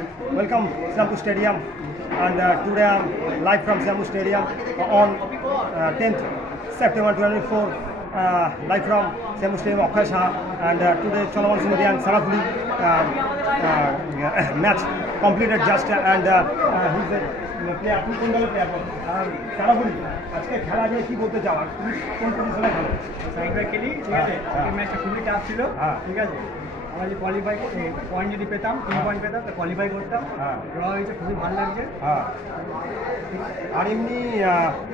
Welcome Siampur Stadium, and today I'm live from Siampur Stadium on 10th September 2024, live from Siampur Stadium, Akshay Shah, and today Cholaman Samiti and Sarafuli match completed just, and he's a player. আপনি কোন দলের player? আর সারাফুলি আজকে খেলা নিয়ে কি বলতে চাও? তুমি কোন পজিশনে খেলো? সাইডে খেলি, ঠিক আছে। এই ম্যাচটা খুবই টাফ ছিল, ঠিক আছে। আমরা যে কোয়ালিফাই পয়েন্ট যদি পেতাম, 3 পয়েন্ট পেতাম, তো কোয়ালিফাই করতাম। ড্র হয়েছে, খুবই ভালো লাগছে। আর এমনি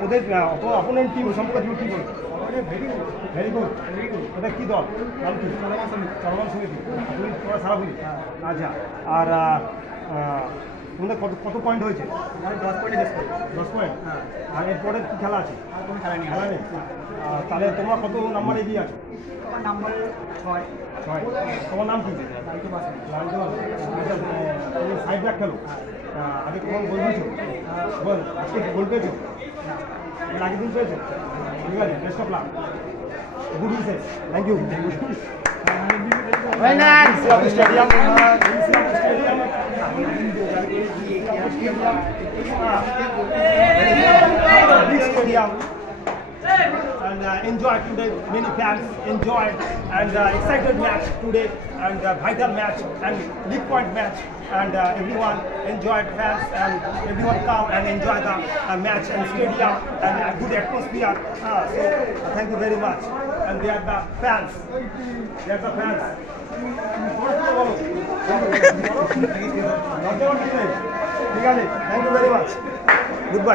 ওদের অপোনেন্ট টিম সম্পর্কে তুমি কি বলছো? Very good, very good, very good. ওটা কি দল? নাম কি? চলমান সমিতি। তুমি তোমরা সারাফুলি? আচ্ছা। আর তোমাদের কত পয়েন্ট হয়েছে? আমাদের 10 পয়েন্টে 10 পয়েন্ট। আর এরপরে কি খেলা আছে? আর কোনো খেলা নেই। খেলা নেই। তাহলে তোমরা কত নাম্বার এগিয়ে আছো? আমার নাম্বার 6। তোমার নাম কি? লালটু বাসন। লালটু। আচ্ছা, তুমি সাইড ব্যাক খেলো। আগে কখন গোল দিয়েছো? বল, আজকে গোল পেয়েছো? এর আগের দিন পেয়েছো? ঠিক আছে, best of luck, good wishes, thank you. Very nice. Siampur Stadium. Big stadium. And enjoy today, many fans enjoyed, and excited match today, and vital match and league point match, and everyone enjoyed, fans and everyone come and enjoy the match and stadium and a good atmosphere. So thank you very much. And they are the fans. They are the fans. Thank you very much. Goodbye.